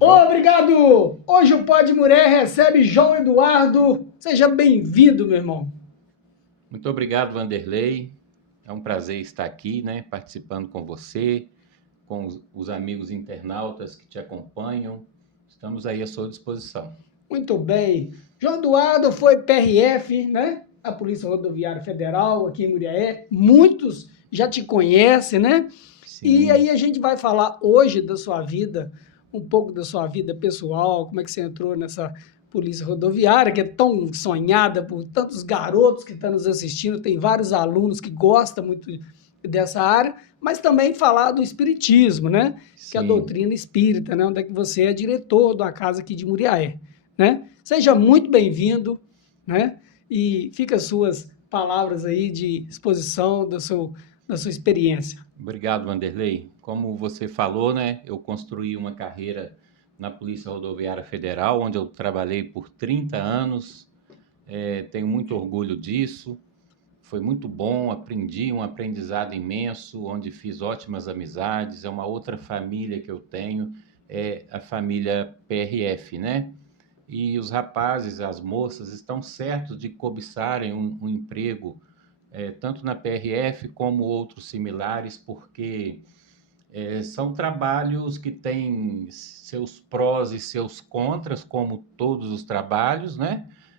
Obrigado! Hoje o Pod Muré recebe João Eduardo. Seja bem-vindo, meu irmão. Muito obrigado, Vanderlei. É um prazer estar aqui, participando com você, com os amigos internautas que te acompanham. Estamos aí à sua disposição. Muito bem. João Eduardo foi PRF, a Polícia Rodoviária Federal, aqui em Muriaé. Muitos já te conhecem, Sim. E aí a gente vai falar hoje da sua vida, um pouco da sua vida pessoal, como é que você entrou nessa Polícia Rodoviária, que é tão sonhada por tantos garotos que estão nos assistindo, tem vários alunos que gostam muito dessa área, mas também falar do espiritismo, que é a Sim. doutrina espírita, onde é que você é diretor de uma casa aqui de Muriaé. Seja muito bem-vindo, e fica as suas palavras aí de exposição da sua experiência. Obrigado, Vanderlei. Como você falou, eu construí uma carreira na Polícia Rodoviária Federal, onde eu trabalhei por 30 anos. Tenho muito orgulho disso. Foi muito bom, aprendi um aprendizado imenso, onde fiz ótimas amizades. É uma outra família que eu tenho, é a família PRF, E os rapazes, as moças, estão certos de cobiçarem um emprego, tanto na PRF como outros similares, porque são trabalhos que têm seus prós e seus contras, como todos os trabalhos,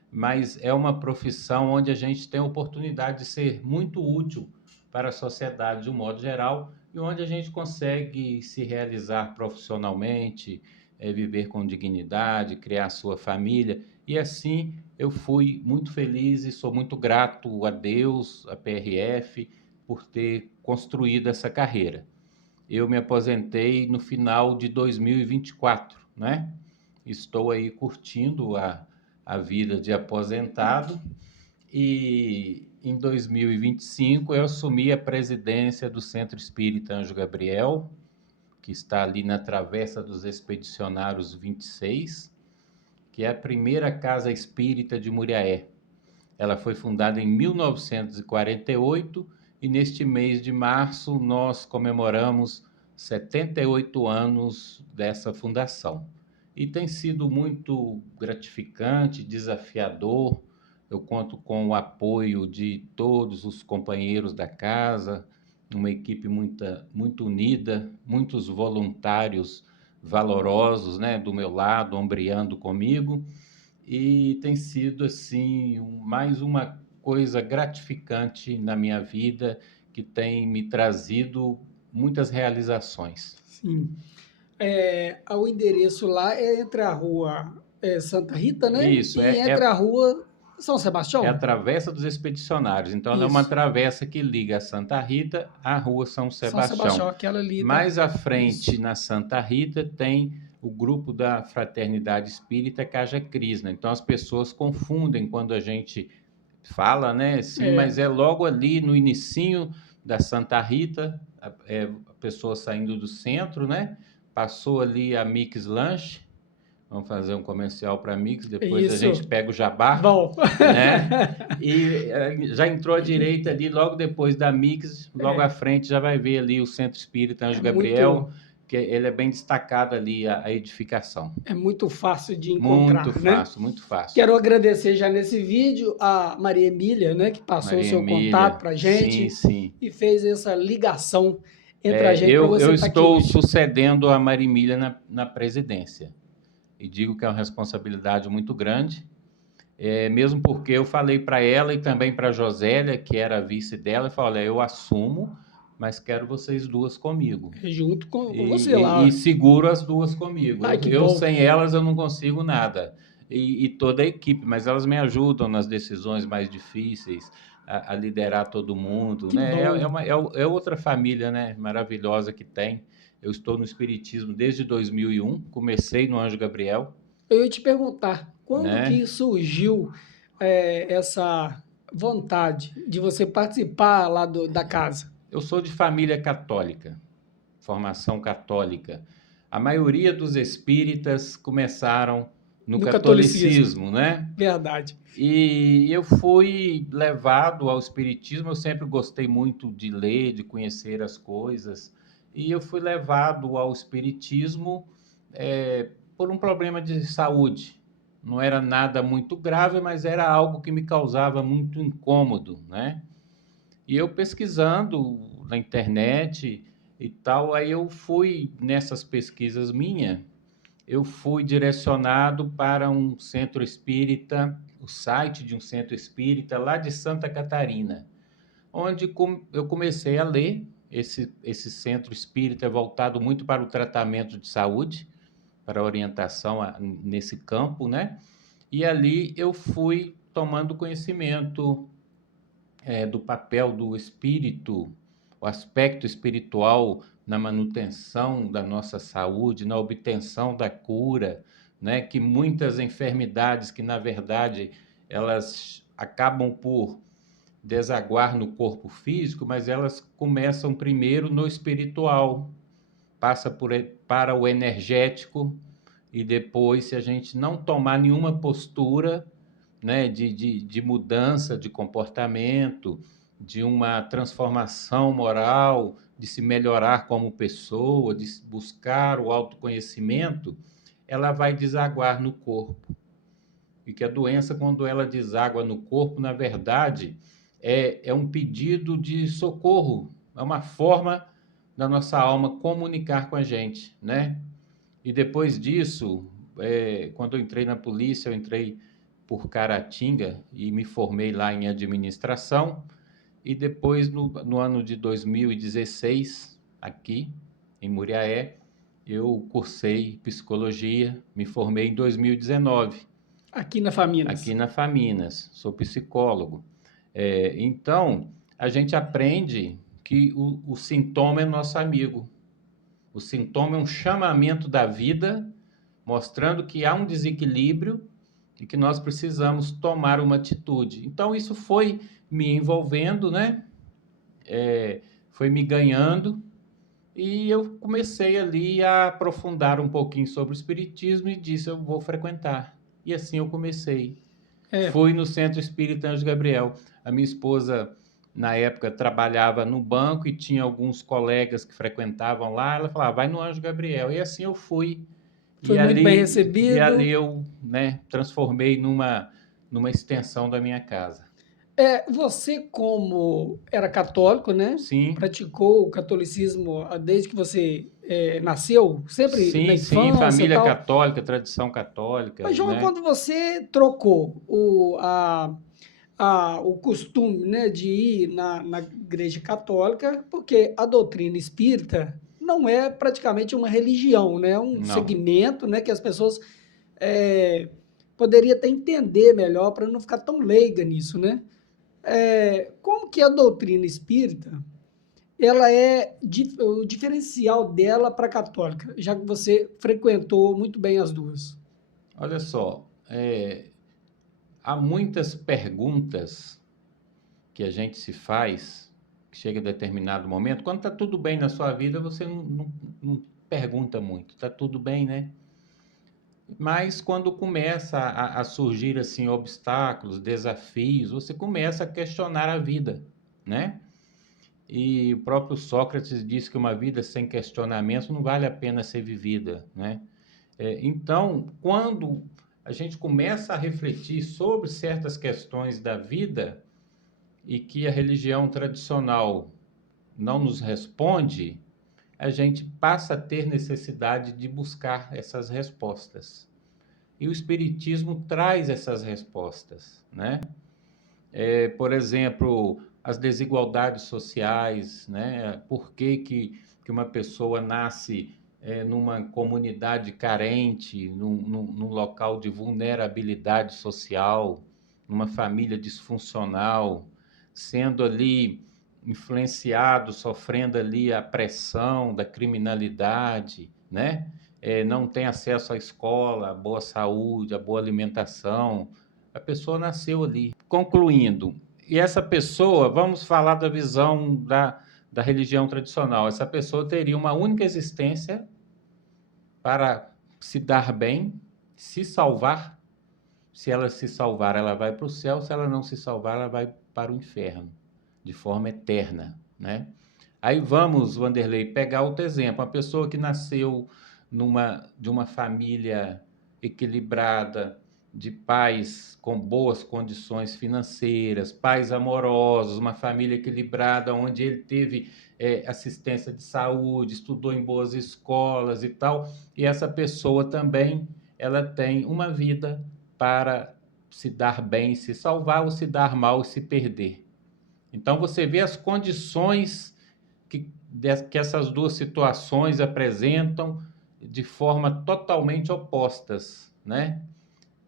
Mas é uma profissão onde a gente tem a oportunidade de ser muito útil para a sociedade de um modo geral e onde a gente consegue se realizar profissionalmente, viver com dignidade, criar sua família. E assim eu fui muito feliz e sou muito grato a Deus, a PRF, por ter construído essa carreira. Eu me aposentei no final de 2024, Estou aí curtindo a vida de aposentado e em 2025 eu assumi a presidência do Centro Espírita Anjo Gabriel, que está ali na Travessa dos Expedicionários 26, que é a primeira casa espírita de Muriaé. Ela foi fundada em 1948 e neste mês de março nós comemoramos 78 anos dessa fundação. E tem sido muito gratificante, desafiador. Eu conto com o apoio de todos os companheiros da casa, uma equipe muito unida, muitos voluntários valorosos, do meu lado, ombreando comigo. E tem sido, assim, mais uma coisa gratificante na minha vida, que tem me trazido muitas realizações. Sim. O endereço lá é entre a rua Santa Rita, Isso, e entre a rua São Sebastião? É a Travessa dos Expedicionários. Então, ela é uma travessa que liga a Santa Rita à rua São Sebastião. São Sebastião, aquela ali. Mais à frente, na Santa Rita, tem o grupo da Fraternidade Espírita Caja Crisna. Então, as pessoas confundem quando a gente fala, Sim, mas é logo ali no inicinho da Santa Rita, a pessoa saindo do centro, Passou ali a Mix Lanche. Vamos fazer um comercial para a Mix, depois a gente pega o jabá. Bom. E já entrou à direita ali, logo depois da Mix, logo à frente já vai ver ali o Centro Espírita Anjo Gabriel, que ele é bem destacado ali, a edificação. É muito fácil de encontrar, Muito fácil, muito fácil. Quero agradecer já nesse vídeo a Maria Emília, que passou o seu contato para a gente. Sim. E fez essa ligação entre a gente para você estar aqui. Eu estou sucedendo a Maria Emília na presidência. E digo que é uma responsabilidade muito grande, mesmo porque eu falei para ela e também para a Josélia, que era a vice dela, eu falei, eu assumo, mas quero vocês duas comigo. Junto com você lá. E seguro as duas comigo. Bom. Sem elas eu não consigo nada. E toda a equipe, mas elas me ajudam nas decisões mais difíceis, a liderar todo mundo. É outra família, maravilhosa que tem. Eu estou no Espiritismo desde 2001, comecei no Anjo Gabriel. Eu ia te perguntar, quando que surgiu essa vontade de você participar lá da casa? Eu sou de família católica, formação católica. A maioria dos espíritas começaram no No catolicismo, catolicismo, né? verdade. E eu fui levado ao espiritismo. Eu sempre gostei muito de ler, de conhecer as coisas, e eu fui levado ao espiritismo por um problema de saúde. Não era nada muito grave, mas era algo que me causava muito incômodo, né? E eu pesquisando na internet e tal, aí eu fui nessas pesquisas minhas, eu fui direcionado para um centro espírita, o site de um centro espírita lá de Santa Catarina, onde eu comecei a ler. Esse centro espírita é voltado muito para o tratamento de saúde, para orientação nesse campo, né? E ali eu fui tomando conhecimento do papel do espírito, o aspecto espiritual na manutenção da nossa saúde, na obtenção da cura, né? Que muitas enfermidades que, na verdade, elas acabam por desaguar no corpo físico, mas elas começam primeiro no espiritual, passa para o energético, e depois, se a gente não tomar nenhuma postura, né, de mudança de comportamento, de uma transformação moral, de se melhorar como pessoa, de buscar o autoconhecimento, ela vai desaguar no corpo. E que a doença, quando ela deságua no corpo, na verdade, é um pedido de socorro, é uma forma da nossa alma comunicar com a gente, né? E depois disso, quando eu entrei na polícia, eu entrei por Caratinga e me formei lá em administração. E depois, no ano de 2016, aqui em Muriaé, eu cursei psicologia, me formei em 2019, Aqui na Faminas. aqui na Faminas, sou psicólogo. Então, a gente aprende que o sintoma é nosso amigo. O sintoma é um chamamento da vida, mostrando que há um desequilíbrio e que nós precisamos tomar uma atitude. Então, isso foi me envolvendo, né? Foi me ganhando, e eu comecei ali a aprofundar um pouquinho sobre o espiritismo e disse, eu vou frequentar. E assim eu comecei. É, Fui no Centro Espírita Anjo Gabriel. A minha esposa, na época, trabalhava no banco e tinha alguns colegas que frequentavam lá. Ela falava, vai no Anjo Gabriel. E assim eu fui. foi E muito bem ali recebido. eu, né, transformei numa extensão da minha casa. Você, como era católico, né? Sim, Praticou o catolicismo desde que você nasceu, sempre na sim, sim, infância e família tal. católica, tradição católica, Mas, João, né? quando você trocou o costume, né, de ir na igreja católica, porque a doutrina espírita não é praticamente uma religião, né? É um Não. segmento, né, que as pessoas é, poderia até entender melhor para não ficar tão leiga nisso, né? Como que a doutrina espírita ela o diferencial dela para a católica, já que você frequentou muito bem as duas? Olha só, há muitas perguntas que a gente se faz, que chega a determinado momento. Quando está tudo bem na sua vida, você não pergunta muito, está tudo bem, né? Mas quando começa a surgir assim obstáculos, desafios, você começa a questionar a vida, né? E o próprio Sócrates disse que uma vida sem questionamento não vale a pena ser vivida, né? Então, quando a gente começa a refletir sobre certas questões da vida e que a religião tradicional não nos responde, a gente passa a ter necessidade de buscar essas respostas. E o Espiritismo traz essas respostas, né? Por exemplo, as desigualdades sociais, né? Por que uma pessoa nasce numa comunidade carente, num local de vulnerabilidade social, numa família disfuncional, sendo ali influenciado, sofrendo ali a pressão da criminalidade, né? Não tem acesso à escola, à boa saúde, à boa alimentação. A pessoa nasceu ali. Concluindo, e essa pessoa, vamos falar da visão da religião tradicional, essa pessoa teria uma única existência para se dar bem, se salvar. Se ela se salvar, ela vai para o céu. Se ela não se salvar, ela vai para o inferno, de forma eterna, né? Aí vamos, Wanderlei, pegar outro exemplo. Uma pessoa que nasceu de uma família equilibrada, de pais com boas condições financeiras, pais amorosos, uma família equilibrada, onde ele teve assistência de saúde, estudou em boas escolas e tal, e essa pessoa também, ela tem uma vida para se dar bem, se salvar, ou se dar mal e se perder. Então você vê as condições que essas duas situações apresentam de forma totalmente opostas, né?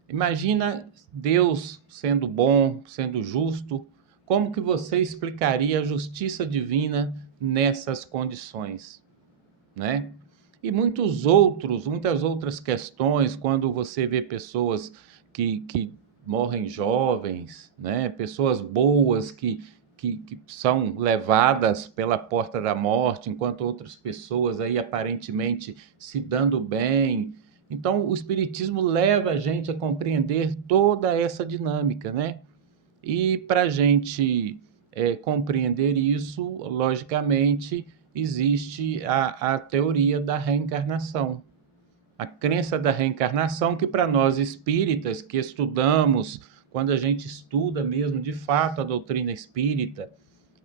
Imagina Deus sendo bom, sendo justo, como que você explicaria a justiça divina nessas condições, né? E muitas outras questões, quando você vê pessoas que morrem jovens, né? Pessoas boas que são levadas pela porta da morte, enquanto outras pessoas aí aparentemente se dando bem. Então, o Espiritismo leva a gente a compreender toda essa dinâmica, né? E para a gente compreender isso, logicamente, existe a teoria da reencarnação. A crença da reencarnação, que para nós espíritas que estudamos, quando a gente estuda mesmo de fato a doutrina espírita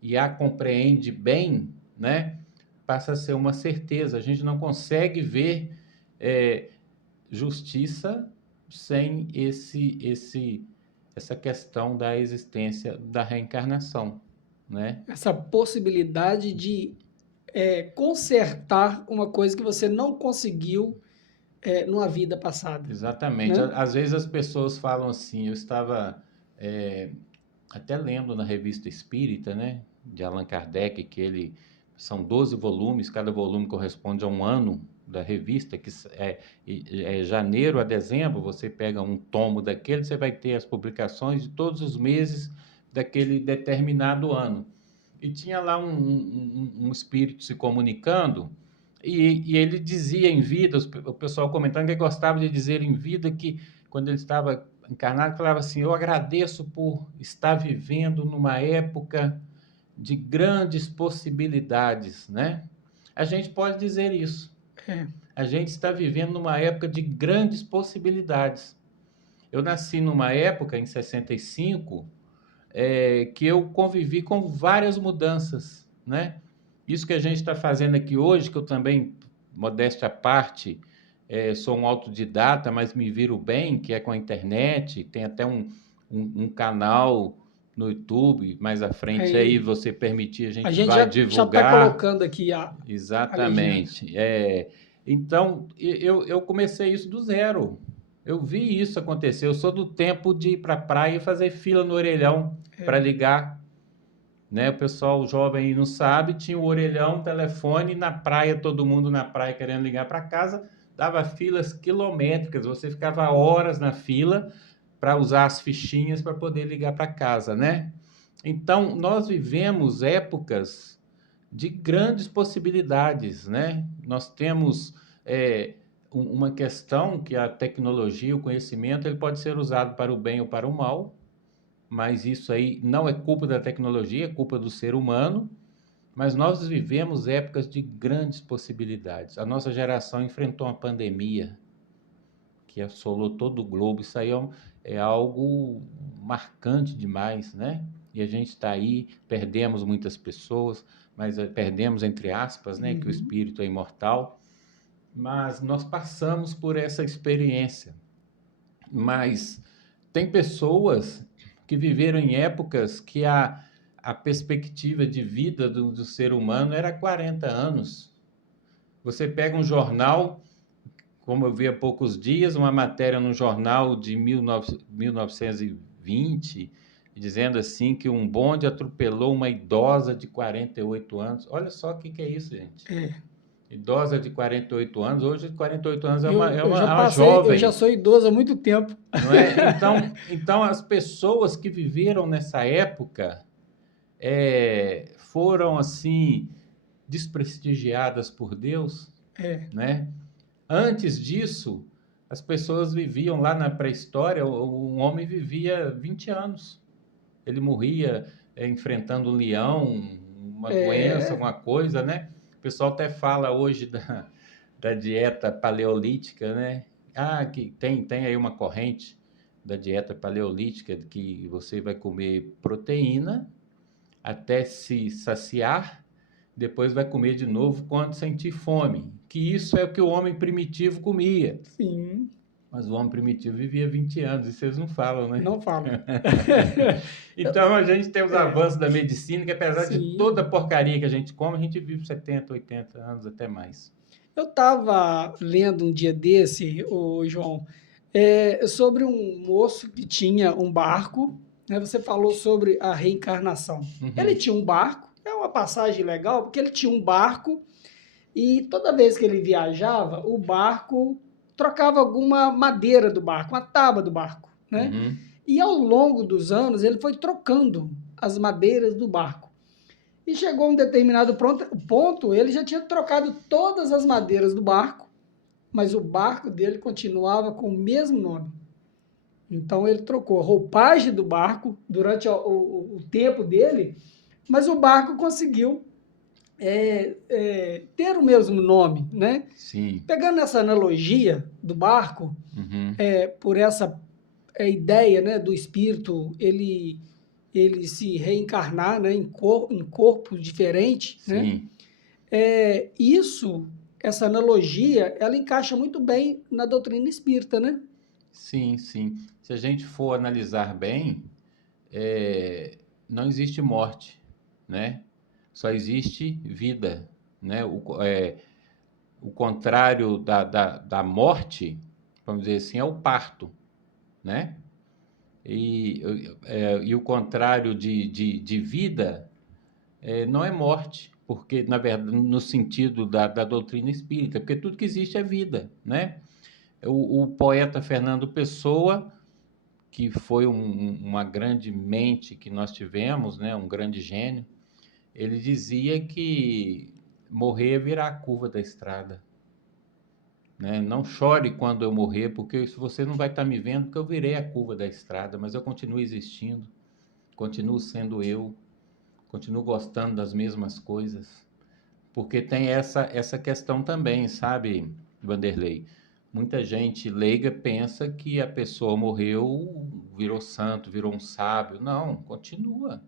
e a compreende bem, né, passa a ser uma certeza. A gente não consegue ver justiça sem essa questão da existência da reencarnação, né? Essa possibilidade de consertar uma coisa que você não conseguiu numa vida passada, Exatamente. né? Às vezes as pessoas falam assim, eu estava até lendo na Revista Espírita, né, de Allan Kardec, que são 12 volumes, cada volume corresponde a um ano da revista, que é janeiro a dezembro, você pega um tomo daquele, você vai ter as publicações de todos os meses daquele determinado ano. E tinha lá um espírito se comunicando, e ele dizia em vida, o pessoal comentando que gostava de dizer em vida que, quando ele estava encarnado, falava assim: eu agradeço por estar vivendo numa época de grandes possibilidades, né? A gente pode dizer isso. É. A gente está vivendo numa época de grandes possibilidades. Eu nasci numa época, em 65, que eu convivi com várias mudanças, né? Isso que a gente está fazendo aqui hoje, que eu também, modéstia à parte, sou um autodidata, mas me viro bem, que é com a internet, tem até um canal no YouTube, mais à frente aí, você permitir, a A gente gente vai já está divulgar. colocando aqui a legenda. Exatamente. Então, eu comecei isso do zero. Eu vi isso acontecer. Eu sou do tempo de ir para a praia e fazer fila no orelhão para ligar. Né? O pessoal jovem aí não sabe, tinha o orelhão, telefone, na praia, todo mundo na praia querendo ligar para casa, dava filas quilométricas, você ficava horas na fila para usar as fichinhas para poder ligar para casa, né? Então, nós vivemos épocas de grandes possibilidades, né? Nós temos uma questão que a tecnologia, o conhecimento, ele pode ser usado para o bem ou para o mal, mas isso aí não é culpa da tecnologia, é culpa do ser humano. Mas nós vivemos épocas de grandes possibilidades. A nossa geração enfrentou uma pandemia que assolou todo o globo. Isso aí é algo marcante demais, né? E a gente está aí, perdemos muitas pessoas, mas perdemos entre aspas, né? Que o espírito é imortal. Mas nós passamos por essa experiência. Mas tem pessoas que viveram em épocas que a perspectiva de vida do ser humano era 40 anos. Você pega um jornal, como eu vi há poucos dias, uma matéria no jornal de 1920, dizendo assim que um bonde atropelou uma idosa de 48 anos. Olha só o que é isso, gente. Idosa de 48 anos, hoje 48 anos é uma jovem. Eu já sou idoso há muito tempo. Não é? Então, as pessoas que viveram nessa época foram, assim, desprestigiadas por Deus, né? Antes disso, As pessoas viviam lá na pré-história, um homem vivia 20 anos. Ele morria enfrentando um leão, uma doença, É, alguma coisa, né? O pessoal até fala hoje da dieta paleolítica, né? Ah, que tem aí uma corrente da dieta paleolítica que você vai comer proteína até se saciar, depois vai comer de novo quando sentir fome. Que isso é o que o homem primitivo comia. sim, Mas o homem primitivo vivia 20 anos, e vocês não falam, né? não falo. Então a gente tem os É, avanços da medicina, que apesar de sim. toda a porcaria que a gente come, a gente vive 70, 80 anos, até mais. Eu estava lendo um dia desse, o João, sobre um moço que tinha um barco, né? Você falou sobre a reencarnação. Ele Uhum, tinha um barco, é uma passagem legal, porque ele tinha um barco e toda vez que ele viajava, o barco trocava alguma madeira do barco, uma tábua do barco, né? uhum, E ao longo dos anos ele foi trocando as madeiras do barco. E chegou a um determinado ponto, ele já tinha trocado todas as madeiras do barco, mas o barco dele continuava com o mesmo nome. Então ele trocou a roupagem do barco durante o tempo dele, mas o barco conseguiu ter o mesmo nome, né? sim, Pegando essa analogia do barco, uhum, por essa ideia, né, do espírito, ele se reencarnar, né, em corpos diferentes, né? sim, Isso, essa analogia, ela encaixa muito bem na doutrina espírita, né? sim, sim. Se a gente for analisar bem, não existe morte, né? Só existe vida, né? O contrário da morte, vamos dizer assim, é o parto, né? E, e o contrário de vida não é morte, porque, na verdade, no sentido da doutrina espírita, porque tudo que existe é vida, né? O poeta Fernando Pessoa, que foi uma grande mente que nós tivemos, né? Um grande gênio, ele dizia que morrer é virar a curva da estrada, né? Não chore quando eu morrer, porque você não vai estar me vendo, porque eu virei a curva da estrada, mas eu continuo existindo, continuo sendo eu, continuo gostando das mesmas coisas, porque tem essa questão também, sabe, Vanderlei? Muita gente leiga pensa que a pessoa morreu, virou santo, virou um sábio. Não, continua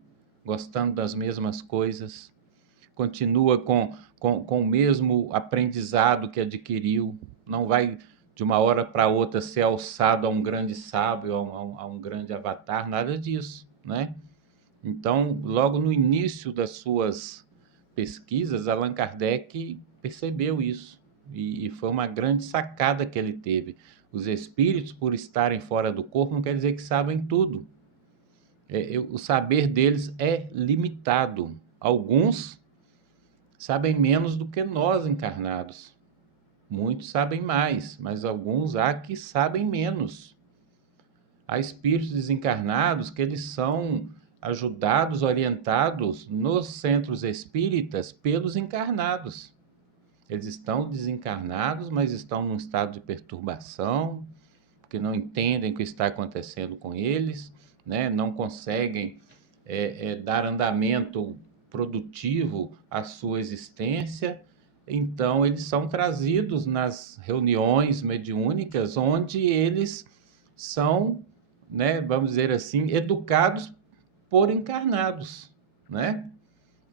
gostando das mesmas coisas, continua com o mesmo aprendizado que adquiriu, não vai de uma hora para outra ser alçado a um grande sábio, a um grande avatar, nada disso, né? Então, logo no início das suas pesquisas, Allan Kardec percebeu isso e foi uma grande sacada que ele teve. Os espíritos, por estarem fora do corpo, não quer dizer que sabem tudo. O saber deles é limitado. Alguns sabem menos do que nós encarnados. Muitos sabem mais, mas alguns há que sabem menos. Há espíritos desencarnados que eles são ajudados, orientados nos centros espíritas pelos encarnados. Eles estão desencarnados, mas estão num estado de perturbação, porque não entendem o que está acontecendo com eles, né? Não conseguem dar andamento produtivo à sua existência. Então, eles são trazidos nas reuniões mediúnicas, onde eles são, né, vamos dizer assim, educados por encarnados, né?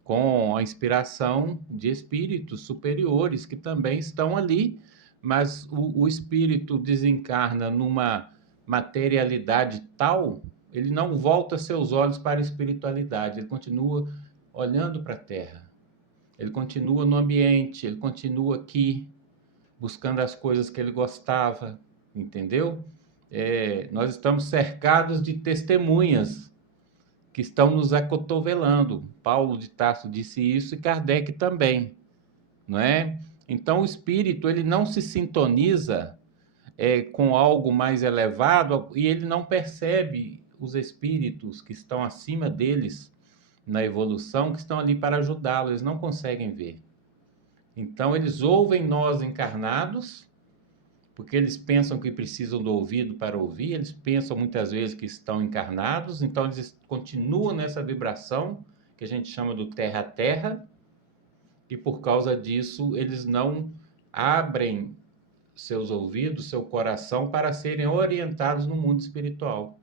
Com a inspiração de espíritos superiores que também estão ali, mas o espírito desencarna numa materialidade tal, ele não volta seus olhos para a espiritualidade, ele continua olhando para a terra, ele continua no ambiente, ele continua aqui, buscando as coisas que ele gostava, entendeu? Nós estamos cercados de testemunhas que estão nos acotovelando. Paulo de Tarso disse isso e Kardec também, não é? Então o espírito ele não se sintoniza com algo mais elevado e ele não percebe os espíritos que estão acima deles na evolução, que estão ali para ajudá-lo, eles não conseguem ver. Então eles ouvem nós encarnados, porque eles pensam que precisam do ouvido para ouvir, eles pensam muitas vezes que estão encarnados, então eles continuam nessa vibração que a gente chama do terra a terra, e por causa disso eles não abrem seus ouvidos, seu coração para serem orientados no mundo espiritual,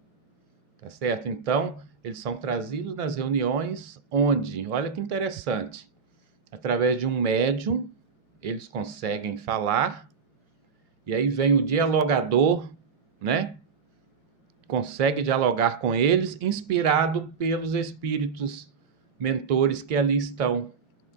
tá certo? Então, eles são trazidos nas reuniões onde, olha que interessante, através de um médium, eles conseguem falar, e aí vem o dialogador, né? Consegue dialogar com eles, inspirado pelos espíritos mentores que ali estão.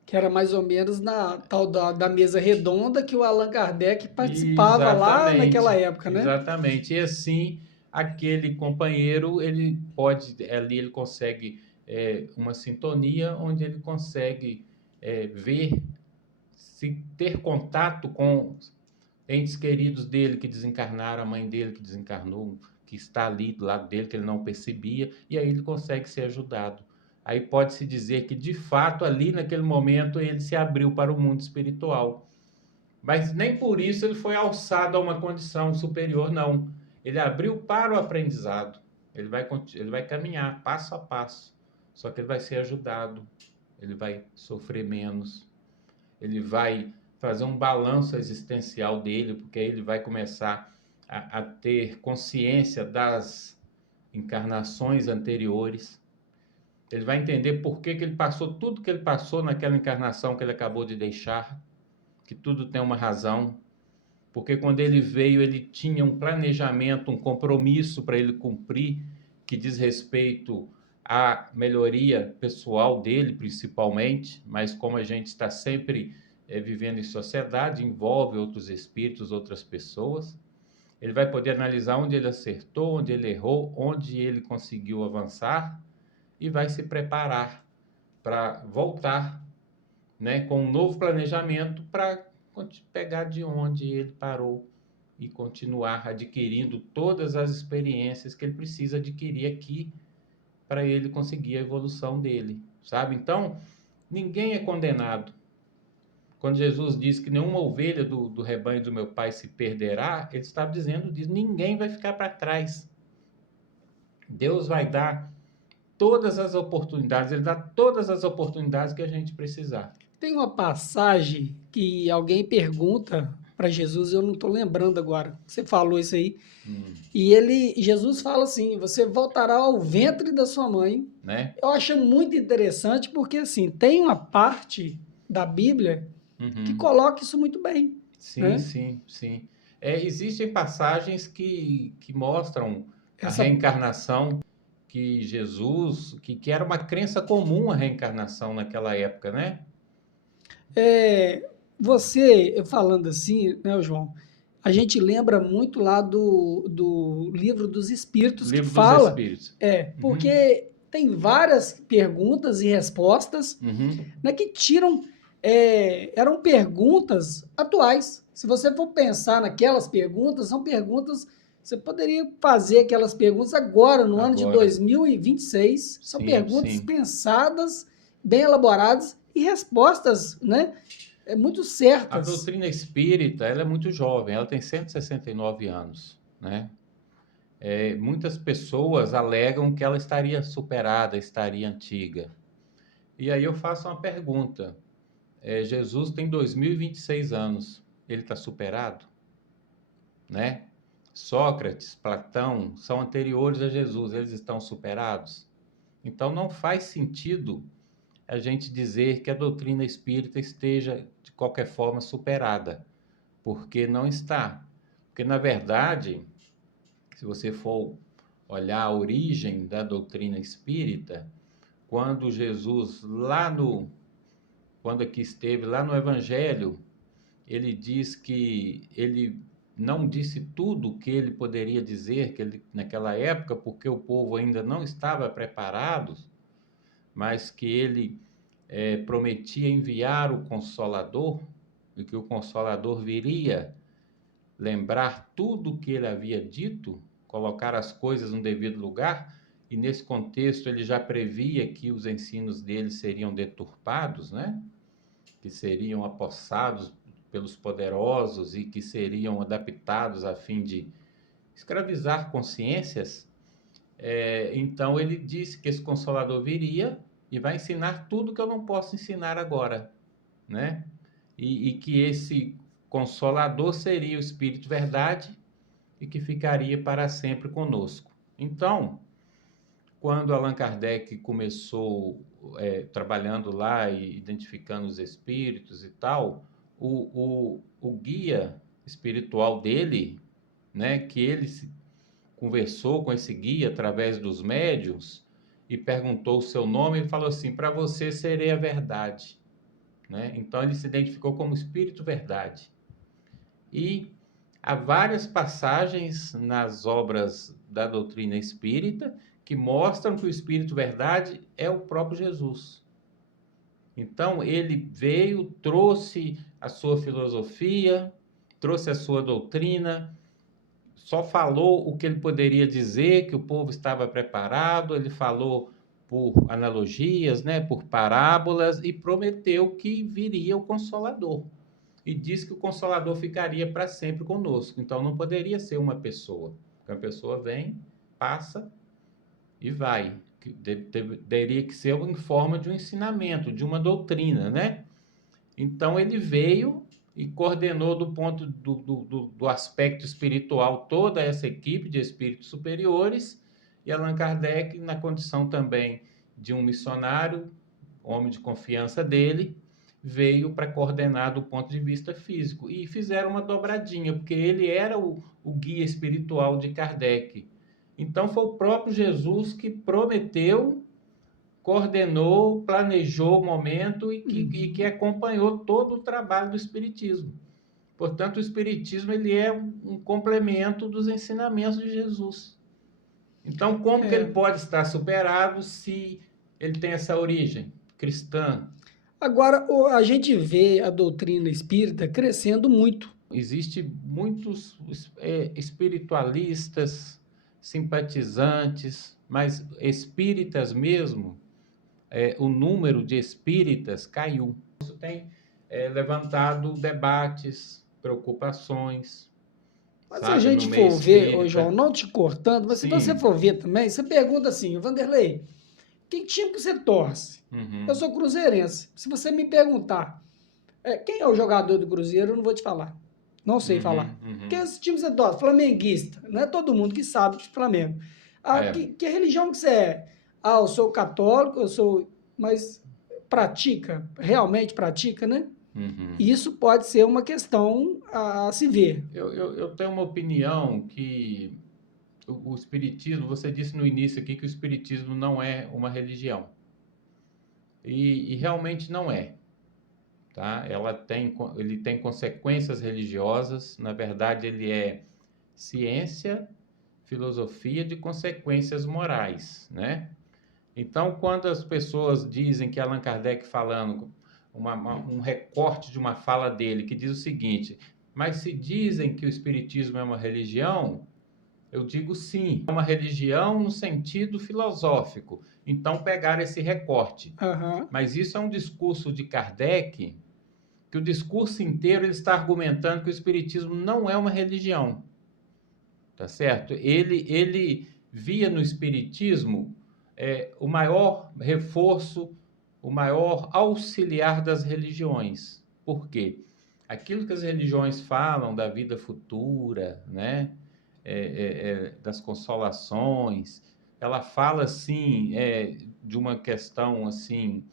Que era mais ou menos na tal da mesa redonda que o Allan Kardec participava lá naquela Exatamente, época, né? exatamente. E assim, aquele companheiro, ele pode, ali ele consegue uma sintonia onde ele consegue ver, se ter contato com entes queridos dele que desencarnaram, a mãe dele que desencarnou, que está ali do lado dele, que ele não percebia, e aí ele consegue ser ajudado. Aí pode-se dizer que, de fato, ali naquele momento, ele se abriu para o mundo espiritual. Mas nem por isso ele foi alçado a uma condição superior, não. Ele abriu para o aprendizado. Ele vai caminhar passo a passo. Só que ele vai ser ajudado. Ele vai sofrer menos. Ele vai fazer um balanço existencial dele, porque aí ele vai começar a ter consciência das encarnações anteriores. Ele vai entender por que ele passou tudo que ele passou naquela encarnação que ele acabou de deixar, que tudo tem uma razão, porque quando ele veio, ele tinha um planejamento, um compromisso para ele cumprir, que diz respeito à melhoria pessoal dele, principalmente, mas como a gente está sempre vivendo em sociedade, envolve outros espíritos, outras pessoas, ele vai poder analisar onde ele acertou, onde ele errou, onde ele conseguiu avançar e vai se preparar para voltar, né, com um novo planejamento para pegar de onde ele parou e continuar adquirindo todas as experiências que ele precisa adquirir aqui para ele conseguir a evolução dele, sabe? Então, ninguém é condenado. Quando Jesus diz que nenhuma ovelha do rebanho do meu pai se perderá, ele está dizendo disso, ninguém vai ficar para trás. Deus vai dar todas as oportunidades, ele dá todas as oportunidades que a gente precisar. Tem uma passagem que alguém pergunta para Jesus, eu não estou lembrando agora. Você falou isso aí. E Jesus fala assim: você voltará ao ventre da sua mãe. Né? Eu acho muito interessante porque assim tem uma parte da Bíblia que coloca isso muito bem, Sim, né? sim, sim. Existem passagens que mostram a Essa reencarnação, que Jesus, que era uma crença comum a reencarnação naquela época, né? você falando assim, né, João? A gente lembra muito lá do livro dos Espíritos que Livro dos fala, Espíritos. porque tem várias perguntas e respostas, né, que tiram, eram perguntas atuais. Se você for pensar naquelas perguntas, são perguntas, você poderia fazer aquelas perguntas agora, no ano de Agora. 2026. São Sim, perguntas sim. pensadas, bem elaboradas e respostas, né, muito A certas. doutrina espírita, ela é muito jovem, ela tem 169 anos, né? Muitas pessoas alegam que ela estaria superada, estaria antiga. E aí eu faço uma pergunta. Jesus tem 2026 anos, ele está superado, né? Sócrates, Platão são anteriores a Jesus, eles estão superados. Então não faz sentido a gente dizer que a doutrina espírita esteja de qualquer forma superada, porque não está. Porque na verdade, se você for olhar a origem da doutrina espírita, quando Jesus quando aqui esteve lá no Evangelho, ele diz que ele não disse tudo o que ele poderia dizer naquela época, porque o povo ainda não estava preparado, mas que ele prometia enviar o Consolador, e que o Consolador viria lembrar tudo o que ele havia dito, colocar as coisas no devido lugar, e nesse contexto ele já previa que os ensinos dele seriam deturpados, né? Que seriam apossados pelos poderosos e que seriam adaptados a fim de escravizar consciências, então ele disse que esse Consolador viria e vai ensinar tudo que eu não posso ensinar agora, né? E que esse Consolador seria o Espírito Verdade e que ficaria para sempre conosco. Então, quando Allan Kardec começou trabalhando lá e identificando os espíritos e tal, o guia espiritual dele, né, que ele conversou com esse guia através dos médiuns e perguntou o seu nome, ele falou assim: para você serei a verdade, né? Então ele se identificou como Espírito Verdade. E há várias passagens nas obras da doutrina espírita que mostram que o Espírito Verdade é o próprio Jesus. Então, ele veio, trouxe a sua filosofia, trouxe a sua doutrina, só falou o que ele poderia dizer, que o povo estava preparado, ele falou por analogias, né, por parábolas, e prometeu que viria o Consolador. E disse que o Consolador ficaria para sempre conosco. Então, não poderia ser uma pessoa. Porque a pessoa vem, passa e vai. Teria que ser em forma de um ensinamento, de uma doutrina, né? Então, ele veio e coordenou do ponto do aspecto espiritual toda essa equipe de espíritos superiores, e Allan Kardec, na condição também de um missionário, homem de confiança dele, veio para coordenar do ponto de vista físico. E fizeram uma dobradinha, porque ele era o guia espiritual de Kardec. Então, foi o próprio Jesus que prometeu, coordenou, planejou o momento e que acompanhou todo o trabalho do Espiritismo. Portanto, o Espiritismo ele é um complemento dos ensinamentos de Jesus. Então, como que ele pode estar superado se ele tem essa origem cristã? Agora, a gente vê a doutrina espírita crescendo muito. Existem muitos espiritualistas, simpatizantes, mas espíritas mesmo, o número de espíritas caiu. Isso tem levantado debates, preocupações, Mas se a sabe, no gente meio for ver, ô espírita. João, não te cortando, mas se você Sim. for ver também, você pergunta assim, Vanderlei, que time que você torce? Uhum. Eu sou cruzeirense. Se você me perguntar quem é o jogador do Cruzeiro, eu não vou te falar. Não sei falar. Que esse time você torce? Flamenguista. Não é todo mundo que sabe de Flamengo. Que religião que você é? Eu sou católico, eu sou... Mas pratica, realmente pratica, né? Uhum. Isso pode ser uma questão a se ver. Eu tenho uma opinião que o Espiritismo, você disse no início aqui que o Espiritismo não é uma religião. E realmente não é. Tá? Ele tem consequências religiosas, na verdade ele é ciência, filosofia de consequências morais, né? Então, quando as pessoas dizem que Allan Kardec falando, um recorte de uma fala dele, que diz o seguinte: mas se dizem que o Espiritismo é uma religião, eu digo sim, é uma religião no sentido filosófico. Então, pegar esse recorte. Uhum. Mas isso é um discurso de Kardec, que o discurso inteiro ele está argumentando que o Espiritismo não é uma religião. Tá certo? Ele via no Espiritismo o maior reforço, o maior auxiliar das religiões. Por quê? Aquilo que as religiões falam da vida futura, né? Das consolações, ela fala assim de uma questão assim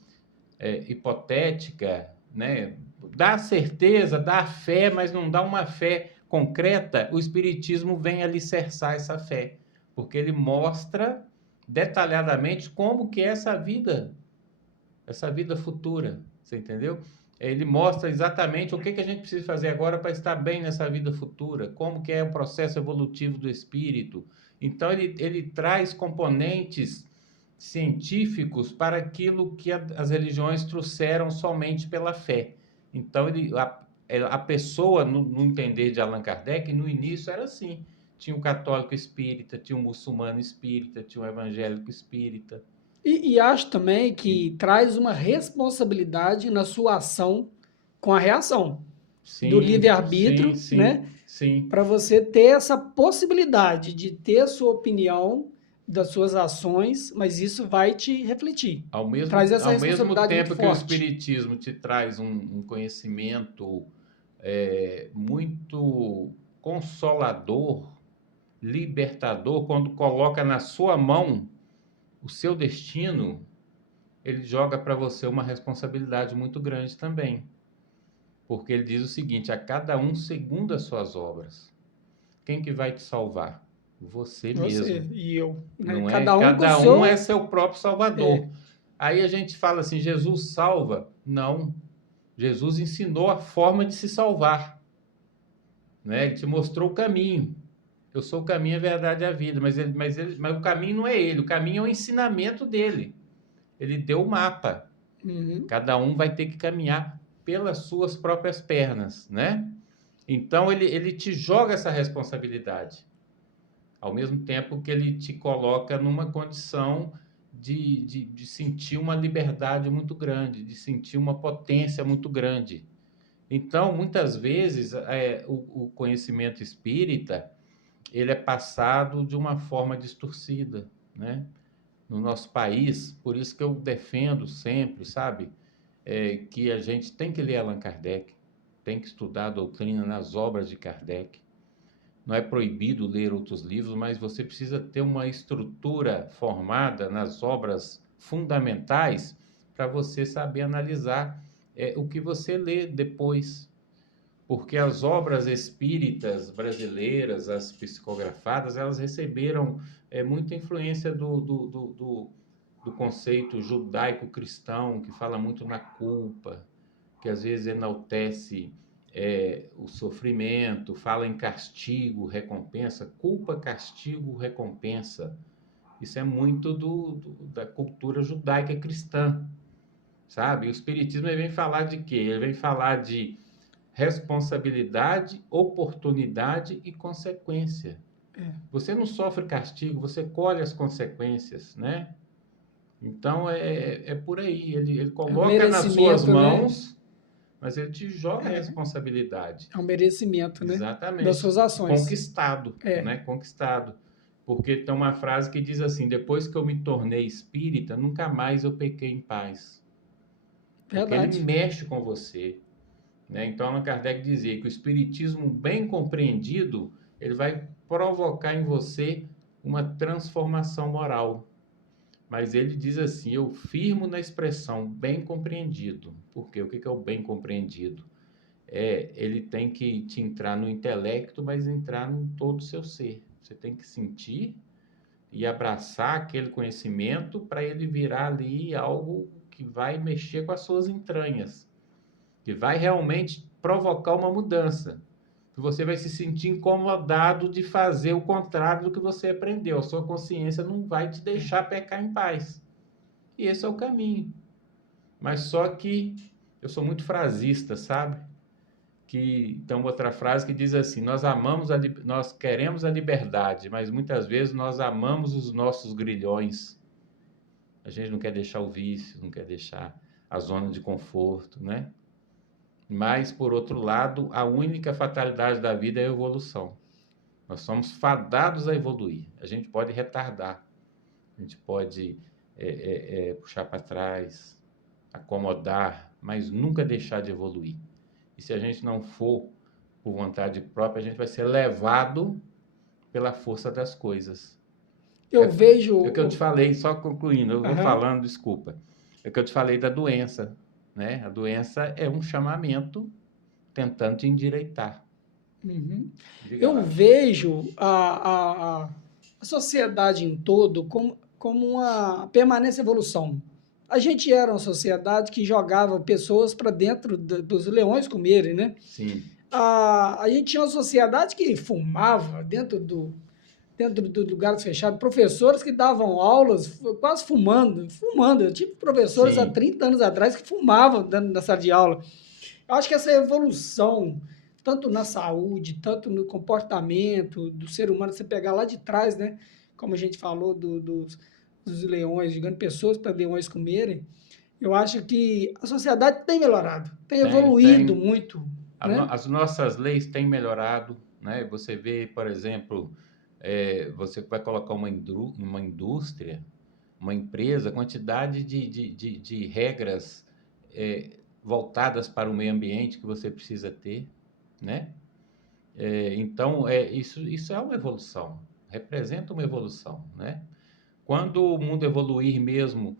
hipotética, né? Dá certeza, dá fé, mas não dá uma fé concreta. O Espiritismo vem alicerçar essa fé, porque ele mostra detalhadamente como que é essa vida futura, você entendeu? Ele mostra exatamente o que a gente precisa fazer agora para estar bem nessa vida futura, como que é o processo evolutivo do espírito. Então, ele traz componentes científicos para aquilo que as religiões trouxeram somente pela fé. Então, a pessoa, no entender de Allan Kardec, no início era assim. Tinha um católico espírita, tinha um muçulmano espírita, tinha um evangélico espírita. E acho também que traz uma responsabilidade na sua ação com a reação. do Sim, livre-arbítrio, sim, né? sim, sim. Para você ter essa possibilidade de ter a sua opinião das suas ações, mas isso vai te refletir. Traz essa Ao mesmo responsabilidade muito tempo que o forte. Espiritismo te traz um conhecimento muito consolador, libertador, quando coloca na sua mão o seu destino, ele joga para você uma responsabilidade muito grande também. Porque ele diz o seguinte: a cada um segundo as suas obras. Quem que vai te salvar? Você Você mesmo. e eu, né? Não é? Cada um com o Cada um é seu. seu próprio É, salvador. Aí a gente fala assim: Jesus salva? Não. Jesus ensinou a forma de se salvar, né? Ele te mostrou o caminho. Eu sou o caminho, a verdade e a vida. Mas o caminho não é ele, o caminho é o ensinamento dele. Ele deu o mapa. uhum, Cada um vai ter que caminhar pelas suas próprias pernas, né? Então ele te joga essa responsabilidade, ao mesmo tempo que ele te coloca numa condição de sentir uma liberdade muito grande, de sentir uma potência muito grande. Então, muitas vezes, o conhecimento espírita, ele é passado de uma forma distorcida, né? No nosso país, por isso que eu defendo sempre, sabe, que a gente tem que ler Allan Kardec, tem que estudar a doutrina nas obras de Kardec. Não é proibido ler outros livros, mas você precisa ter uma estrutura formada nas obras fundamentais para você saber analisar o que você lê depois. Porque as obras espíritas brasileiras, as psicografadas, elas receberam muita influência do conceito judaico-cristão, que fala muito na culpa, que às vezes enaltece o sofrimento, fala em castigo, recompensa, culpa, castigo, recompensa. Isso é muito da cultura judaica cristã, sabe? O Espiritismo ele vem falar de quê? Ele vem falar de responsabilidade, oportunidade e consequência. é. Você não sofre castigo, você colhe as consequências, né? Então é por aí. Ele É um coloca nas suas merecimento, né? mãos, mas ele te joga a É, responsabilidade. é um merecimento, né? Das Exatamente. suas ações. Conquistado, É, né? Conquistado. Porque tem uma frase que diz assim: depois que eu me tornei espírita, nunca mais eu pequei em paz. Porque ele verdade. mexe com você, né? Então, Allan Kardec dizia que o espiritismo bem compreendido, ele vai provocar em você uma transformação moral. Mas ele diz assim: eu firmo na expressão bem compreendido. Por quê? O que é o bem compreendido? Ele tem que te entrar no intelecto, mas entrar em todo o seu ser. Você tem que sentir e abraçar aquele conhecimento para ele virar ali algo que vai mexer com as suas entranhas, que vai realmente provocar uma mudança. Você vai se sentir incomodado de fazer o contrário do que você aprendeu. A sua consciência não vai te deixar pecar em paz. E esse é o caminho. Mas só que eu sou muito frasista, sabe? Que tem outra frase que diz assim: nós queremos a liberdade, mas muitas vezes nós amamos os nossos grilhões. A gente não quer deixar o vício, não quer deixar a zona de conforto, né? Mas, por outro lado, a única fatalidade da vida é a evolução. Nós somos fadados a evoluir. A gente pode retardar, a gente pode puxar para trás, acomodar, mas nunca deixar de evoluir. E se a gente não for por vontade própria, a gente vai ser levado pela força das coisas. Eu vejo. É o que eu te falei, só concluindo, eu vou Aham, falando, desculpa. É o que eu te falei da doença, né? A doença é um chamamento tentando te endireitar. uhum. Diga Eu lá. vejo a sociedade em todo como uma permanente evolução. A gente era uma sociedade que jogava pessoas para dentro dos leões comerem, né? Sim, A gente tinha uma sociedade que fumava dentro do lugares fechados, professores que davam aulas quase fumando. Eu tive professores há sim, 30 anos atrás que fumavam dentro da sala de aula. Eu acho que essa evolução, tanto na saúde, tanto no comportamento do ser humano, você pegar lá de trás, né? Como a gente falou dos leões, jogando pessoas para leões comerem, eu acho que a sociedade tem melhorado, tem evoluído tem. muito. né? As nossas leis têm melhorado, né? Você vê, por exemplo, você vai colocar uma indústria, uma empresa, a quantidade de regras voltadas para o meio ambiente que você precisa ter, né? Então, isso é uma evolução, representa uma evolução, né? Quando o mundo evoluir mesmo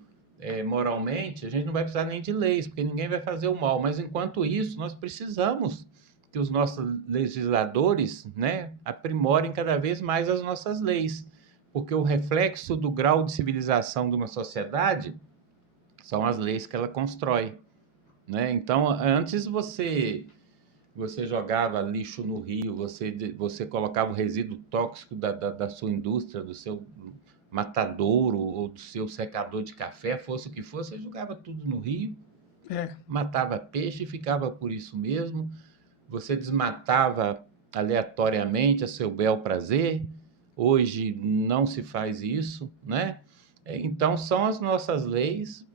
moralmente, a gente não vai precisar nem de leis, porque ninguém vai fazer o mal. Mas enquanto isso, nós precisamos que os nossos legisladores, né, aprimorem cada vez mais as nossas leis, porque o reflexo do grau de civilização de uma sociedade são as leis que ela constrói, né? Então, antes você jogava lixo no rio, você colocava o resíduo tóxico da sua indústria, do seu matadouro ou do seu secador de café, fosse o que fosse, você jogava tudo no rio, É. matava peixe e ficava por isso mesmo. Você desmatava aleatoriamente a seu bel prazer. Hoje não se faz isso, né? Então são as nossas leis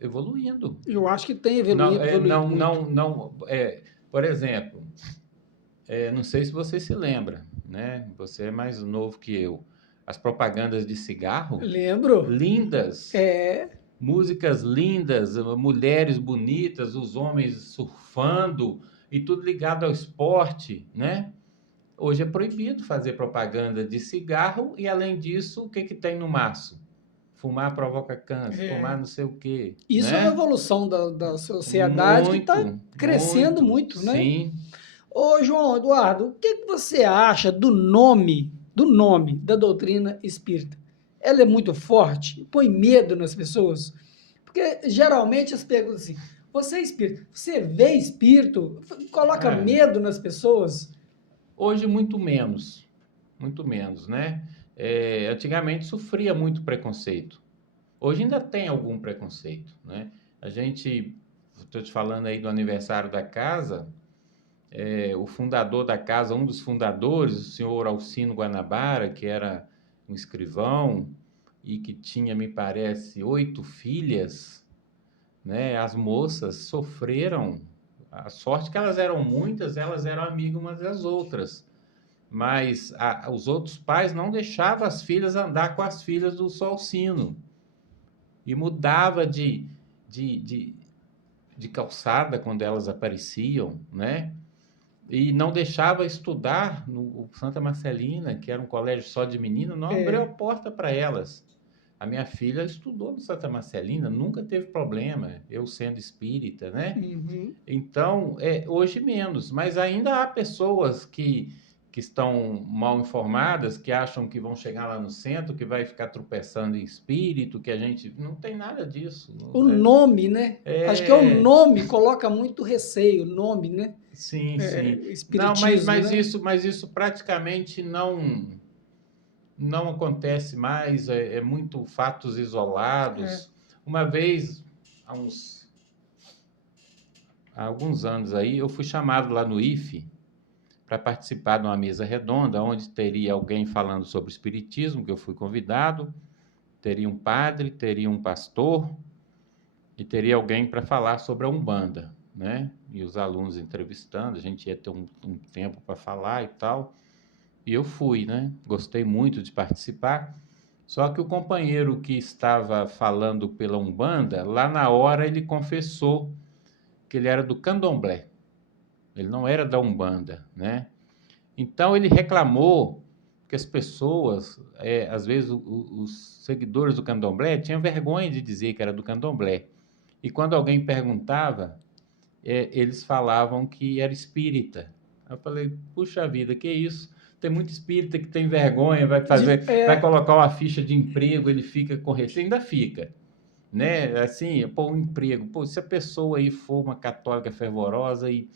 evoluindo. Eu acho que tem Não, evoluído muito. por exemplo, não sei se você se lembra, né? Você é mais novo que eu. As propagandas de cigarro, Lembro. lindas, É, músicas lindas, mulheres bonitas, os homens surfando e tudo ligado ao esporte, né? Hoje é proibido fazer propaganda de cigarro e, além disso, o que que tem no maço? Fumar provoca câncer, fumar é. não sei o quê, Isso é uma né? evolução da sociedade que está Muito, crescendo muito, muito, né? sim. Ô, João Eduardo, o que que você acha do nome da doutrina espírita? Ela é muito forte? Põe medo nas pessoas? Porque geralmente as perguntas assim, você é espírito, você vê espírito? Coloca É. medo nas pessoas? Hoje, muito menos, né? Antigamente sofria muito preconceito. Hoje ainda tem algum preconceito, né? Estou te falando aí do aniversário da casa, o fundador da casa, um dos fundadores, o senhor Alcino Guanabara, que era um escrivão e que tinha, me parece, 8 filhas, né? As moças sofreram, a sorte que elas eram muitas, elas eram amigas umas das outras, mas os outros pais não deixavam as filhas andar com as filhas do Alcino e mudava de, de, de calçada quando elas apareciam, né? E não deixava estudar no Santa Marcelina, que era um colégio só de menina, não abriu a É, porta para elas. A minha filha estudou no Santa Marcelina, nunca teve problema, eu sendo espírita, né? uhum. Então, hoje menos, mas ainda há pessoas que estão mal informadas, que acham que vão chegar lá no centro, que vai ficar tropeçando em espírito, que a gente. Não tem nada disso. O nome, né? Acho que é o É, nome coloca muito receio, o nome, né? sim, sim. É, Não, espiritismo, né? mas isso praticamente não acontece mais, é muito fatos É. isolados. Uma vez, há uns, há alguns anos aí, eu fui chamado lá no IFE para participar de uma mesa redonda, onde teria alguém falando sobre espiritismo, que eu fui convidado, teria um padre, teria um pastor e teria alguém para falar sobre a Umbanda, né? E os alunos entrevistando, a gente ia ter um tempo para falar e tal. E eu fui, né? Gostei muito de participar. Só que o companheiro que estava falando pela Umbanda, lá na hora ele confessou que ele era do Candomblé. Ele não era da Umbanda, né? Então ele reclamou que as pessoas, às vezes os seguidores do Candomblé tinham vergonha de dizer que era do Candomblé. E quando alguém perguntava, eles falavam que era espírita. Eu falei, puxa vida, que isso? Tem muito espírita que tem vergonha, vai É, colocar uma ficha de emprego, ele fica com receio, ainda fica, né? Assim, pô, um emprego. Pô, se a pessoa aí for uma católica fervorosa e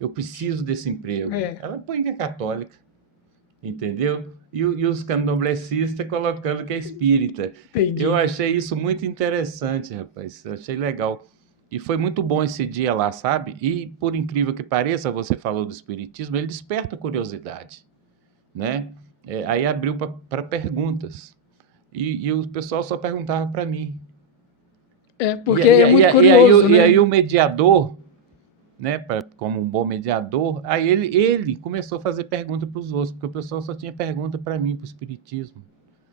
eu preciso desse emprego, é, ela põe que é católica. Entendeu? E os candomblecistas colocando que é espírita. Eu entendi. achei isso muito interessante, rapaz. Eu achei legal. E foi muito bom esse dia lá, sabe? E por incrível que pareça, você falou do espiritismo, ele desperta curiosidade, né? Aí abriu para perguntas. E o pessoal só perguntava para mim. É, E, porque e, é e, muito e, aí, curioso, e né? aí o mediador, né, como um bom mediador. Aí ele começou a fazer pergunta para os outros, porque o pessoal só tinha pergunta para mim, para o Espiritismo.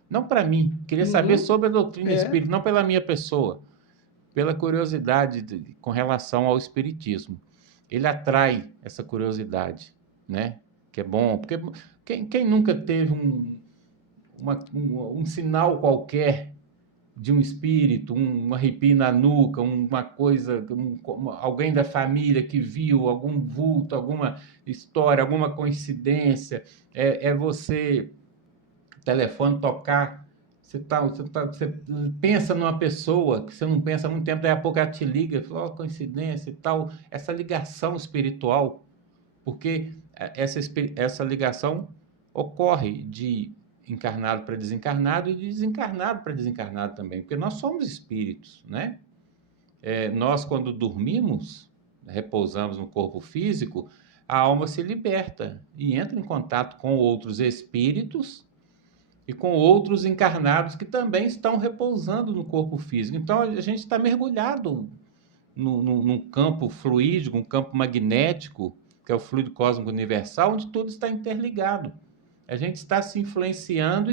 Não para mim, queria saber Uhum. sobre a doutrina É. espírita, não pela minha pessoa, pela curiosidade com relação ao Espiritismo. Ele atrai essa curiosidade, né? Que é bom, porque quem nunca teve um sinal qualquer de um espírito, um arrepio na nuca, uma coisa, alguém da família que viu algum vulto, alguma história, alguma coincidência, é você, telefone tocar, você pensa numa pessoa que você não pensa há muito tempo, daí a pouco ela te liga, fala, oh, coincidência e tal, essa ligação espiritual, porque essa ligação ocorre de encarnado para desencarnado e de desencarnado para desencarnado também, porque nós somos espíritos, né? Nós, quando dormimos, repousamos no corpo físico, a alma se liberta e entra em contato com outros espíritos e com outros encarnados que também estão repousando no corpo físico. Então, a gente está mergulhado num campo fluídico, um campo magnético, que é o fluido cósmico universal, onde tudo está interligado. A gente está se influenciando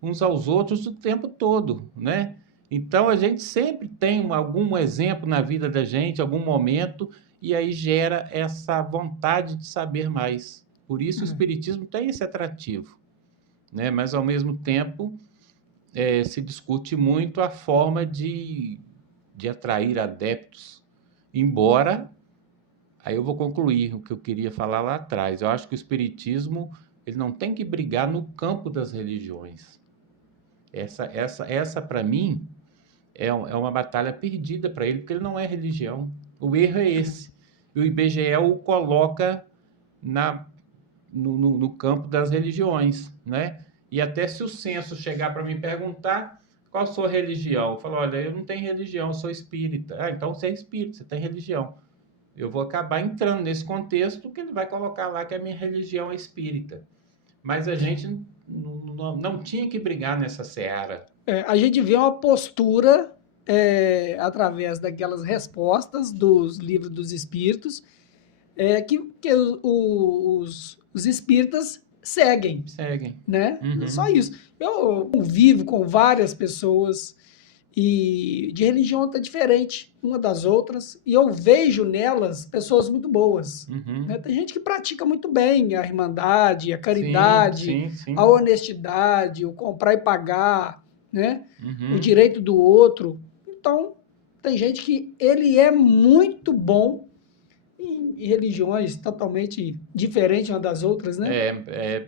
uns aos outros o tempo todo, né? Então, a gente sempre tem algum exemplo na vida da gente, algum momento, e aí gera essa vontade de saber mais. Por isso, o Espiritismo tem esse atrativo, né? Mas, ao mesmo tempo, se discute muito a forma de atrair adeptos, embora, aí eu vou concluir o que eu queria falar lá atrás, eu acho que o Espiritismo ele não tem que brigar no campo das religiões. Essa para mim, é uma batalha perdida para ele, porque ele não é religião. O erro é esse. E o IBGE o coloca no campo das religiões, né? E até se o censo chegar para me perguntar qual a sua religião, eu falo, olha, eu não tenho religião, eu sou espírita. Ah, então você é espírita, você tem religião. Eu vou acabar entrando nesse contexto que ele vai colocar lá que a minha religião é espírita. Mas a gente não tinha que brigar nessa seara. A gente vê uma postura através daquelas respostas dos livros dos espíritos que os espíritas seguem, Seguem. né? Só Uhum. isso. Eu convivo com várias pessoas e de religião tá diferente uma das outras e eu vejo nelas pessoas muito boas. Né? Uhum. Tem gente que pratica muito bem a irmandade, a Sim, caridade, sim, a sim. honestidade, o comprar e pagar, né? O Uhum. direito do outro. Então, tem gente que ele é muito bom em religiões totalmente diferentes uma das outras, né?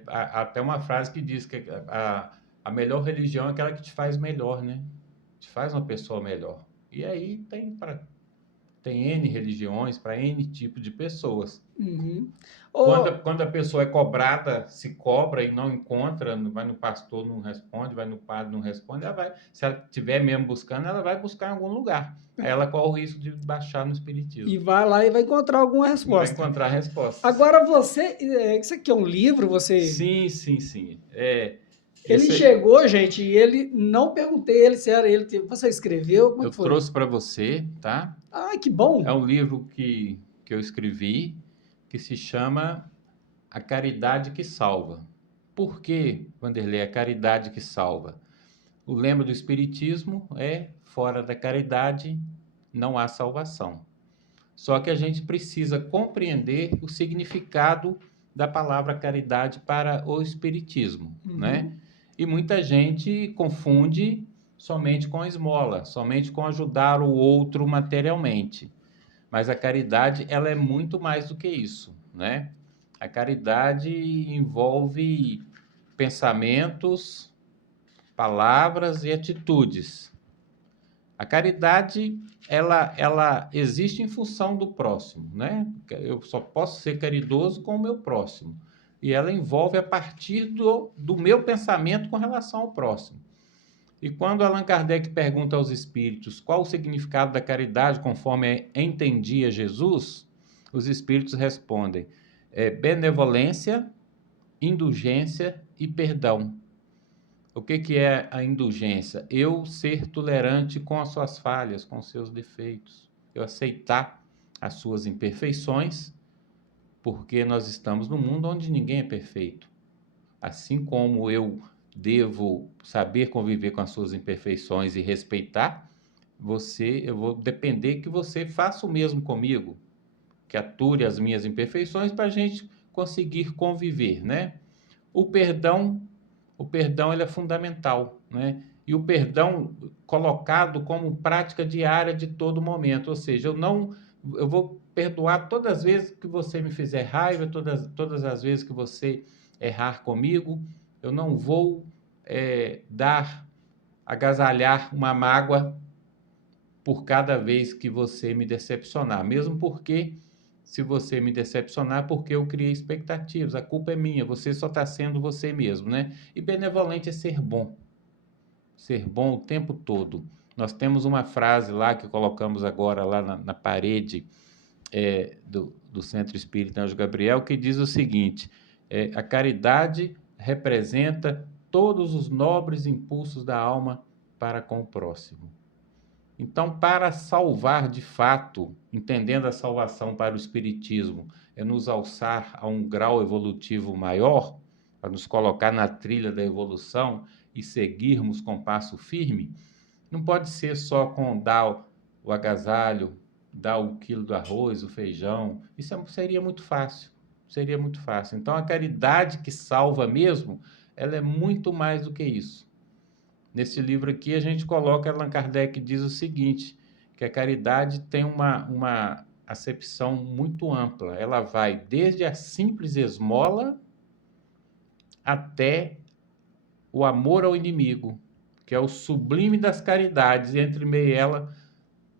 Até uma frase que diz que a melhor religião é aquela que te faz melhor, né? Te faz uma pessoa melhor. E aí tem N religiões para N tipo de pessoas. Uhum. Quando a pessoa é cobrada, se cobra e não encontra, vai no pastor, não responde, vai no padre, não responde, ela vai. Se ela estiver mesmo buscando, ela vai buscar em algum lugar. Aí ela corre o risco de baixar no E espiritismo. vai lá e vai encontrar alguma E vai resposta. encontrar respostas. Agora você, isso aqui é um livro, Sim, sim, sim. ele Esse chegou, gente, e ele não perguntei ele se era ele, você escreveu, como é eu que foi? trouxe para você, tá? Ah, que É bom. um livro que eu escrevi que se chama A Caridade que Salva. Por que, Vanderlei, a caridade que salva? O lema do Espiritismo é: fora da caridade não há salvação. Só que a gente precisa compreender o significado da palavra caridade para o Espiritismo, né? Uhum. E muita gente confunde somente com a esmola, somente com ajudar o outro materialmente. Mas a caridade, ela é muito mais do que isso, né? A caridade envolve pensamentos, palavras e atitudes. A caridade, ela existe em função do próximo, né? Eu só posso ser caridoso com o meu próximo. E ela envolve a partir do meu pensamento com relação ao próximo. E quando Allan Kardec pergunta aos espíritos qual o significado da caridade conforme entendia Jesus, os espíritos respondem: benevolência, indulgência e perdão. O que é a indulgência? Eu ser tolerante com as suas falhas, com os seus defeitos. Eu aceitar as suas imperfeições, porque nós estamos num mundo onde ninguém é perfeito. Assim como eu devo saber conviver com as suas imperfeições e respeitar, eu vou depender que você faça o mesmo comigo, que ature as minhas imperfeições para a gente conseguir conviver, né? O perdão, o perdão ele é fundamental, né? E o perdão colocado como prática diária de todo momento, ou seja, eu vou perdoar todas as vezes que você me fizer raiva, todas as vezes que você errar comigo, eu não vou agasalhar uma mágoa por cada vez que você me decepcionar, mesmo porque se você me decepcionar, é porque eu criei expectativas, a culpa é minha, você só está sendo você mesmo, né? E benevolente é ser bom o tempo todo. Nós temos uma frase lá que colocamos agora lá na parede do Centro Espírita Anjo Gabriel, que diz o seguinte: a caridade representa todos os nobres impulsos da alma para com o próximo. Então, para salvar de fato, entendendo a salvação para o Espiritismo, é nos alçar a um grau evolutivo maior, para nos colocar na trilha da evolução e seguirmos com passo firme, não pode ser só com dar o agasalho, dar o quilo do arroz, o feijão. Seria muito fácil. Seria muito fácil. Então, a caridade que salva mesmo, ela é muito mais do que isso. Nesse livro aqui, a gente coloca, Allan Kardec diz o seguinte, que a caridade tem uma acepção muito ampla. Ela vai desde a simples esmola até o amor ao inimigo, que é o sublime das caridades, e entre meio ela,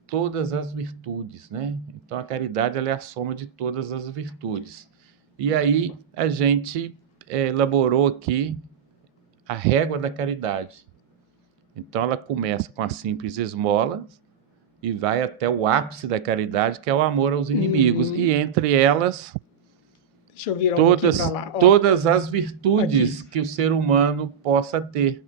todas as virtudes, né? Então, a caridade ela é a soma de todas as virtudes. E aí, a gente elaborou aqui a régua da caridade. Então, ela começa com a simples esmola e vai até o ápice da caridade, que é o amor aos inimigos. E entre elas, deixa eu virar um pouquinho para lá. Todas as virtudes que o ser humano possa ter. Entendi.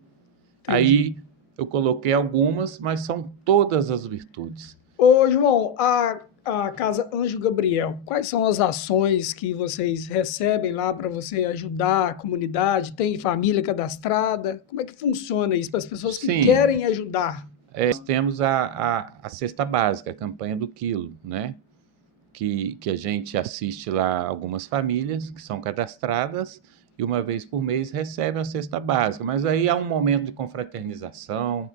Aí eu coloquei algumas, mas são todas as virtudes. Ô, João, a Casa Anjo Gabriel, quais são as ações que vocês recebem lá para você ajudar a comunidade? Tem família cadastrada? Como é que funciona isso para as pessoas que querem ajudar? Nós temos a cesta básica, a campanha do quilo, né? Que a gente assiste lá algumas famílias que são cadastradas e uma vez por mês recebem a cesta básica. Mas aí há um momento de confraternização,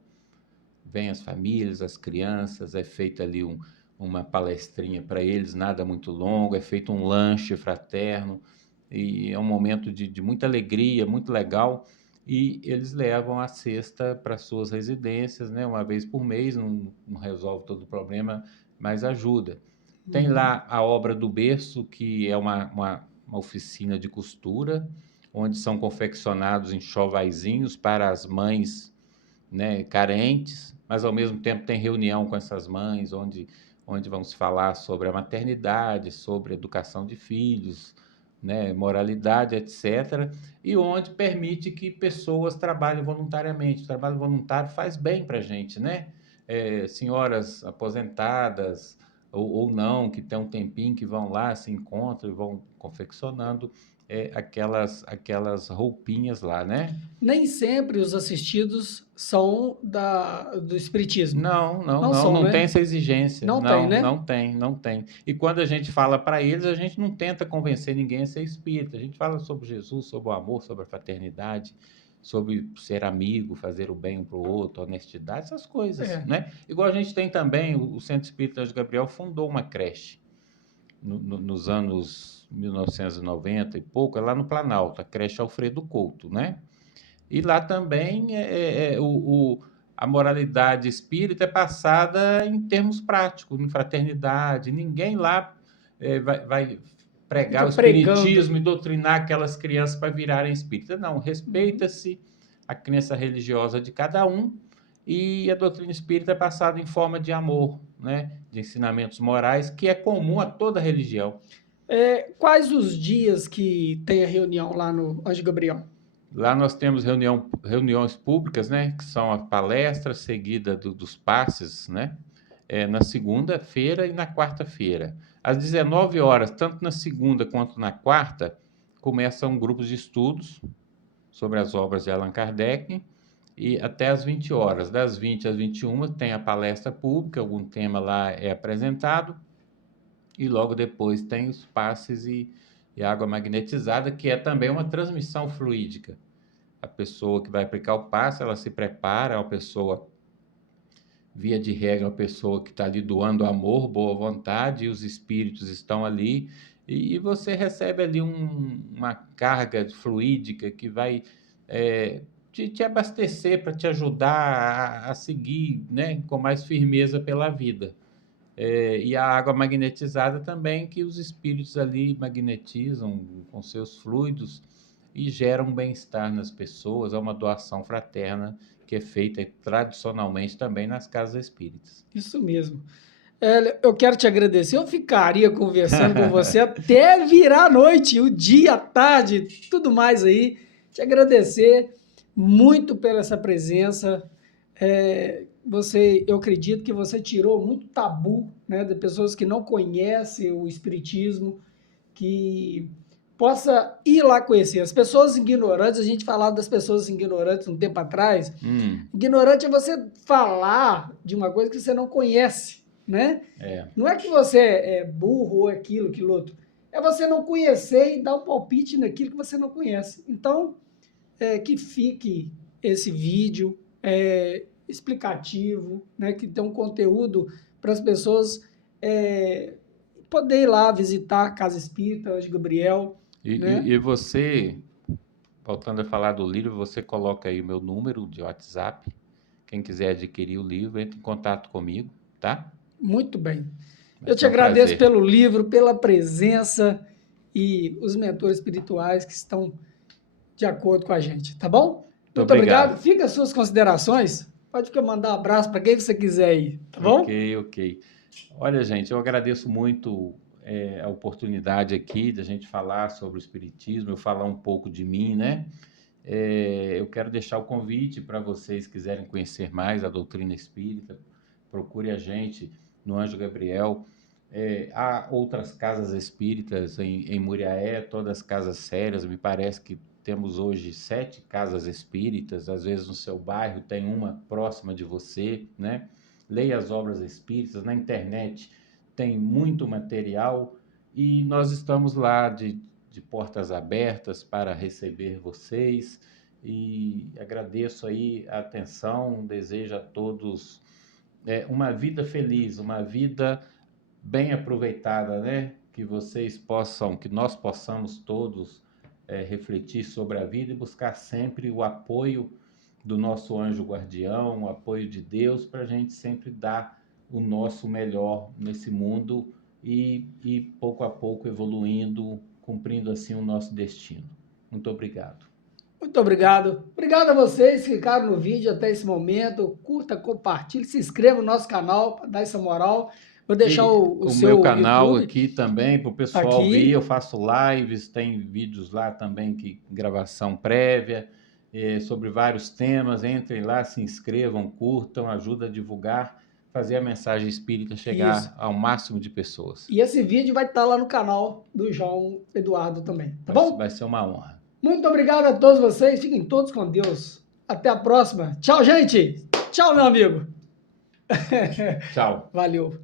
vem as famílias, as crianças, é feita ali uma palestrinha para eles, nada muito longo, é feito um lanche fraterno, e é um momento de muita alegria, muito legal, e eles levam a cesta para suas residências, né, uma vez por mês, não resolve todo o problema, mas ajuda. Tem lá a obra do berço, que é uma oficina de costura, onde são confeccionados enxovaizinhos para as mães, né, carentes, mas ao mesmo tempo tem reunião com essas mães, onde vamos falar sobre a maternidade, sobre a educação de filhos, né, moralidade, etc. E onde permite que pessoas trabalhem voluntariamente. O trabalho voluntário faz bem para a gente, né? Senhoras aposentadas ou não, que tem um tempinho, que vão lá, se encontram e vão confeccionando aquelas roupinhas lá, né? Nem sempre os assistidos são do espiritismo. Não Tem essa exigência. Não tem, né? Não tem. E quando a gente fala para eles, a gente não tenta convencer ninguém a ser espírita. A gente fala sobre Jesus, sobre o amor, sobre a fraternidade, sobre ser amigo, fazer o bem um para o outro, honestidade, essas coisas, né? Igual a gente tem também, o Centro Espírita Anjo Gabriel fundou uma creche nos anos 1990 e pouco, é lá no Planalto, a creche Alfredo Couto, né? E lá também a moralidade espírita é passada em termos práticos, em fraternidade. Ninguém lá vai pregar o espiritismo e doutrinar aquelas crianças para virarem espíritas. Não, respeita-se a crença religiosa de cada um e a doutrina espírita é passada em forma de amor, né? De ensinamentos morais, que é comum a toda religião. Quais os dias que tem a reunião lá no Anjo Gabriel? Lá nós temos reuniões públicas, né? Que são a palestra seguida dos passes, né? na segunda-feira e na quarta-feira. Às 19 horas, tanto na segunda quanto na quarta, começam grupos de estudos sobre as obras de Allan Kardec, e até às 20 horas. Das 20 às 21 tem a palestra pública, algum tema lá é apresentado, e logo depois tem os passes e água magnetizada, que é também uma transmissão fluídica. A pessoa que vai aplicar o passe, ela se prepara, a pessoa, via de regra, a pessoa que está ali doando amor, boa vontade, e os espíritos estão ali, e você recebe ali uma carga fluídica que vai te abastecer, para te ajudar a seguir, né, com mais firmeza pela vida. E a água magnetizada também, que os espíritos ali magnetizam com seus fluidos e geram bem-estar nas pessoas. É uma doação fraterna que é feita tradicionalmente também nas casas espíritas. Isso mesmo. Eu quero te agradecer. Eu ficaria conversando com você até virar a noite, o dia, a tarde, tudo mais aí. Te agradecer muito pela essa presença. Eu acredito que você tirou muito tabu, né, de pessoas que não conhecem o espiritismo, que possa ir lá conhecer. As pessoas ignorantes, a gente falava das pessoas ignorantes um tempo atrás. Ignorante é você falar de uma coisa que você não conhece, né? Não é que você é burro ou aquilo outro. É você não conhecer e dar um palpite naquilo que você não conhece. Então, que fique esse vídeo explicativo, né? Que tem um conteúdo para as pessoas poder ir lá visitar a Casa Espírita Anjo Gabriel. E você, voltando a falar do livro, você coloca aí o meu número de WhatsApp. Quem quiser adquirir o livro, entre em contato comigo, tá? Muito bem. Eu te agradeço pelo livro, pela presença e os mentores espirituais que estão de acordo com a gente, tá bom? Muito obrigado. Fica as suas considerações. Pode mandar um abraço para quem você quiser aí, tá bom? Ok. Olha, gente, eu agradeço muito a oportunidade aqui da gente falar sobre o Espiritismo, eu falar um pouco de mim, né? Eu quero deixar o convite para vocês que quiserem conhecer mais a doutrina espírita, procure a gente no Anjo Gabriel. Há outras casas espíritas em Muriaé, todas casas sérias. Me parece que temos hoje 7 casas espíritas, às vezes no seu bairro tem uma próxima de você, né? Leia as obras espíritas, na internet tem muito material e nós estamos lá de portas abertas para receber vocês, e agradeço aí a atenção, desejo a todos uma vida feliz, uma vida bem aproveitada, né? Que nós possamos todos refletir sobre a vida e buscar sempre o apoio do nosso anjo guardião, o apoio de Deus, para a gente sempre dar o nosso melhor nesse mundo e pouco a pouco evoluindo, cumprindo assim o nosso destino. Muito obrigado. Muito obrigado. Obrigado a vocês que ficaram no vídeo até esse momento. Curta, compartilhe, se inscreva no nosso canal para dar essa moral. Vou deixar o seu meu canal YouTube aqui também para o pessoal ver. Eu faço lives, tem vídeos lá também, gravação prévia, sobre vários temas. Entrem lá, se inscrevam, curtam, ajuda a divulgar, fazer a mensagem espírita chegar ao máximo de pessoas. E esse vídeo vai estar lá no canal do João Eduardo também, tá bom? Vai ser uma honra. Muito obrigado a todos vocês. Fiquem todos com Deus. Até a próxima. Tchau, gente. Tchau, meu amigo. Tchau. Valeu.